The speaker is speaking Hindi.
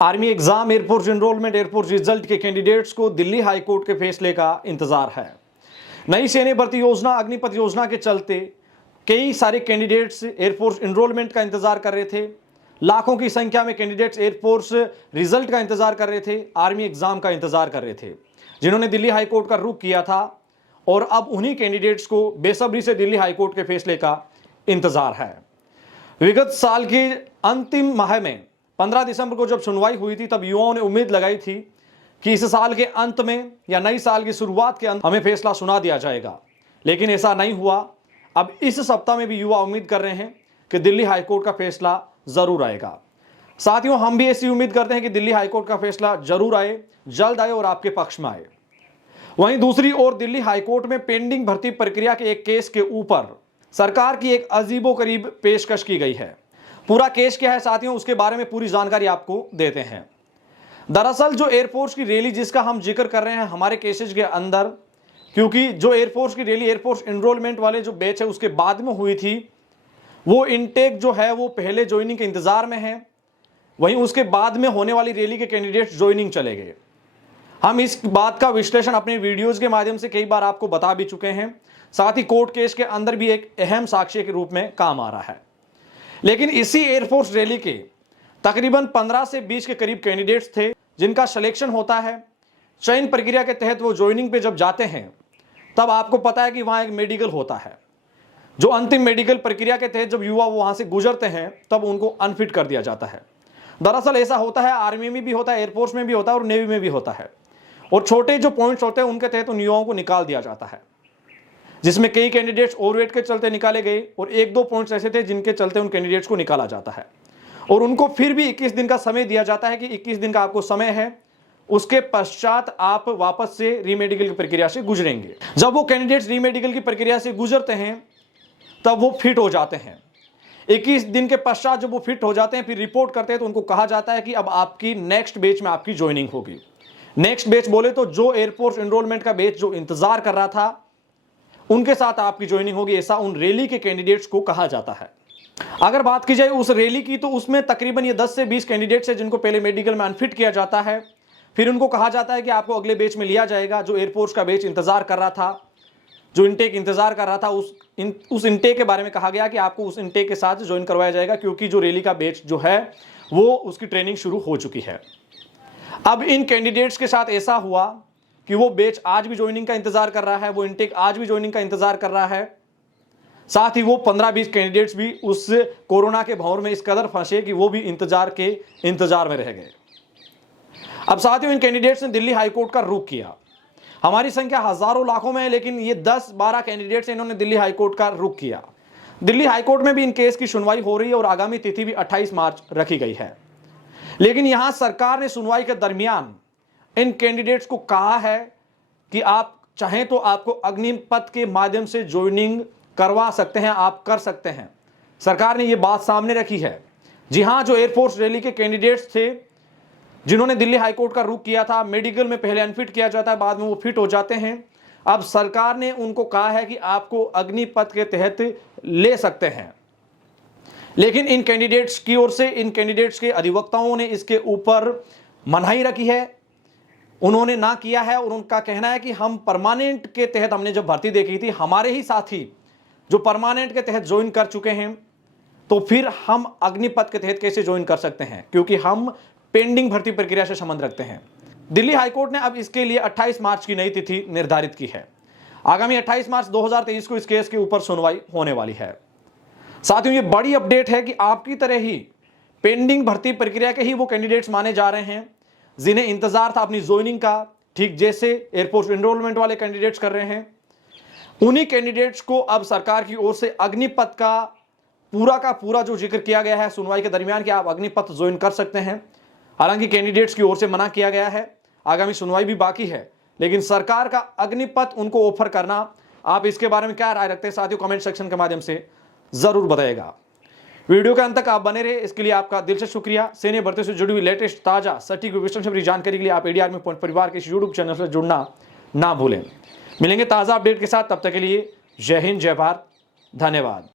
Army exam, air force enrolment, air force result के कैंडिडेट्स को दिल्ली हाई कोर्ट के फैसले का इंतजार है। नई सैन्य भर्ती योजना अग्निपथ योजना के चलते कई सारे कैंडिडेट्स एयरफोर्स एनरोलमेंट का इंतजार कर रहे थे। लाखों की संख्या में कैंडिडेट्स एयरफोर्स रिजल्ट का इंतजार कर रहे थे, आर्मी एग्जाम का इंतजार कर रहे थे, जिन्होंने दिल्ली हाई कोर्ट का रुख किया था। और अब उन्हीं कैंडिडेट्स को बेसब्री से दिल्ली हाई कोर्ट के फैसले का इंतजार है। विगत साल के अंतिम माह में 15 दिसंबर को जब सुनवाई हुई थी, तब युवाओं ने उम्मीद लगाई थी कि इस साल के अंत में या नई साल की शुरुआत के अंत हमें फैसला सुना दिया जाएगा, लेकिन ऐसा नहीं हुआ। अब इस सप्ताह में भी युवा उम्मीद कर रहे हैं कि दिल्ली हाईकोर्ट का फैसला जरूर आएगा। साथियों, हम भी ऐसी उम्मीद करते हैं कि दिल्ली हाईकोर्ट का फैसला जरूर आए, जल्द आए और आपके पक्ष में आए। वहीं दूसरी ओर दिल्ली हाईकोर्ट में पेंडिंग भर्ती प्रक्रिया के एक केस के ऊपर सरकार की एक अजीबोगरीब पेशकश की गई है। पूरा केस क्या है साथियों, उसके बारे में पूरी जानकारी आपको देते हैं। दरअसल जो एयरफोर्स की रैली जिसका हम जिक्र कर रहे हैं हमारे केसेज के अंदर, क्योंकि जो एयरफोर्स की रैली एयरफोर्स एनरोलमेंट वाले जो बैच है उसके बाद में हुई थी, वो इनटेक जो है वो पहले ज्वाइनिंग के इंतजार में है। वहीं उसके बाद में होने वाली रैली के कैंडिडेट्स ज्वाइनिंग चले गए। हम इस बात का विश्लेषण अपने वीडियोज के माध्यम से कई बार आपको बता भी चुके हैं। साथ ही कोर्ट केस के अंदर भी एक अहम साक्ष्य के रूप में काम आ रहा है। लेकिन इसी एयरफोर्स रैली के तकरीबन 15 से 20 के करीब कैंडिडेट्स थे, जिनका सिलेक्शन होता है। चयन प्रक्रिया के तहत वो ज्वाइनिंग पे जब जाते हैं, तब आपको पता है कि वहां एक मेडिकल होता है। जो अंतिम मेडिकल प्रक्रिया के तहत जब युवा वहां से गुजरते हैं, तब उनको अनफिट कर दिया जाता है। दरअसल ऐसा होता है, आर्मी में भी होता है, एयरफोर्स में भी होता है और नेवी में भी होता है। और छोटे जो पॉइंट्स होते हैं उनके तहत उन युवाओं को निकाल दिया जाता है, जिसमें कई कैंडिडेट्स ओवरवेट के चलते निकाले गए और एक दो पॉइंट्स ऐसे थे जिनके चलते उन कैंडिडेट्स को निकाला जाता है। और उनको फिर भी 21 दिन का समय दिया जाता है कि 21 दिन का आपको समय है, उसके पश्चात आप वापस से रीमेडिकल की प्रक्रिया से गुजरेंगे। जब वो कैंडिडेट्स रीमेडिकल की प्रक्रिया से गुजरते हैं, तब वो फिट हो जाते हैं। 21 दिन के पश्चात जब वो फिट हो जाते हैं, फिर रिपोर्ट करते हैं, तो उनको कहा जाता है कि अब आपकी नेक्स्ट बैच में आपकी ज्वाइनिंग होगी। नेक्स्ट बैच बोले तो जो एयरफोर्स एनरोलमेंट का बैच जो इंतजार कर रहा था, उनके साथ आपकी ज्वाइनिंग होगी, ऐसा उन रैली के कैंडिडेट्स को कहा जाता है। अगर बात की जाए उस रैली की, तो उसमें तकरीबन ये 10 से 20 कैंडिडेट्स हैं जिनको पहले मेडिकल में अनफिट किया जाता है। फिर उनको कहा जाता है कि आपको अगले बैच में लिया जाएगा। जो एयरफोर्स का बैच इंतजार कर रहा था, जो इनटेक इंतजार कर रहा था, उस इनटेक के बारे में कहा गया कि आपको उस इनटेक के साथ ज्वाइन करवाया जाएगा, क्योंकि जो रैली का बैच जो है वो उसकी ट्रेनिंग शुरू हो चुकी है। अब इन कैंडिडेट्स के साथ ऐसा हुआ कि वो बैच आज भी ज्वाइनिंग का इंतजार कर रहा है, वो इनटेक आज भी ज्वाइनिंग का इंतजार कर रहा है। साथ ही वो 15-20 कैंडिडेट्स भी उस कोरोना के भंवर में इस कदर फंसे कि वो भी इंतजार में रह गए। अब साथियों, इन कैंडिडेट्स ने दिल्ली हाईकोर्ट का रुख किया। हमारी संख्या हजारों लाखों में है, लेकिन ये 10-12 कैंडिडेट्स इन्होंने दिल्ली हाईकोर्ट का रुख किया। दिल्ली हाईकोर्ट में भी इन केस की सुनवाई हो रही है और आगामी तिथि भी 28 मार्च रखी गई है। लेकिन यहां सरकार ने सुनवाई के दरमियान इन कैंडिडेट्स को कहा है कि आप चाहें तो आपको अग्निपथ के माध्यम से ज्वाइनिंग करवा सकते हैं, आप कर सकते हैं। सरकार ने यह बात सामने रखी है। जी हां, जो एयरफोर्स रैली के कैंडिडेट्स थे जिन्होंने दिल्ली हाईकोर्ट का रुख किया था, मेडिकल में पहले अनफिट किया जाता है, बाद में वो फिट हो जाते हैं। अब सरकार ने उनको कहा है कि आपको अग्निपथ के तहत ले सकते हैं। लेकिन इन कैंडिडेट्स की ओर से, इन कैंडिडेट्स के अधिवक्ताओं ने इसके ऊपर मनाही रखी है, उन्होंने ना किया है। और उनका कहना है कि हम परमानेंट के तहत, हमने जब भर्ती देखी थी, हमारे ही साथी जो परमानेंट के तहत ज्वाइन कर चुके हैं, तो फिर हम अग्निपथ के तहत कैसे ज्वाइन कर सकते हैं, क्योंकि हम पेंडिंग भर्ती प्रक्रिया से संबंध रखते हैं। दिल्ली हाईकोर्ट ने अब इसके लिए 28 मार्च की नई तिथि निर्धारित की है। आगामी 28 मार्च 2023 को इस केस के ऊपर सुनवाई होने वाली है। साथियों, ये बड़ी अपडेट है कि आपकी तरह ही पेंडिंग भर्ती प्रक्रिया के ही वो कैंडिडेट्स माने जा रहे हैं जिन्हें इंतजार था अपनी ज्वाइनिंग का, ठीक जैसे एयरफोर्स एनरोलमेंट वाले कैंडिडेट्स कर रहे हैं। उन्हीं कैंडिडेट्स को अब सरकार की ओर से अग्निपथ का पूरा जो जिक्र किया गया है सुनवाई के दरमियान कि आप अग्निपथ ज्वाइन कर सकते हैं। हालांकि कैंडिडेट्स की ओर से मना किया गया है, आगामी सुनवाई भी बाकी है, लेकिन सरकार का अग्निपथ उनको ऑफर करना, आप इसके बारे में क्या राय रखते हैं साथियों, कमेंट सेक्शन के माध्यम से जरूर बताइएगा। वीडियो के अंत तक आप बने रहे, इसके लिए आपका दिल से शुक्रिया। सैन्य भर्ती से जुड़ी हुई लेटेस्ट, ताजा, सटीक विश्लेषण से जानकारी के लिए आप एडी आर्मी पॉइंट परिवार के इस यूट्यूब चैनल से जुड़ना ना भूलें। मिलेंगे ताजा अपडेट के साथ, तब तक के लिए जय हिंद, जय भारत, धन्यवाद।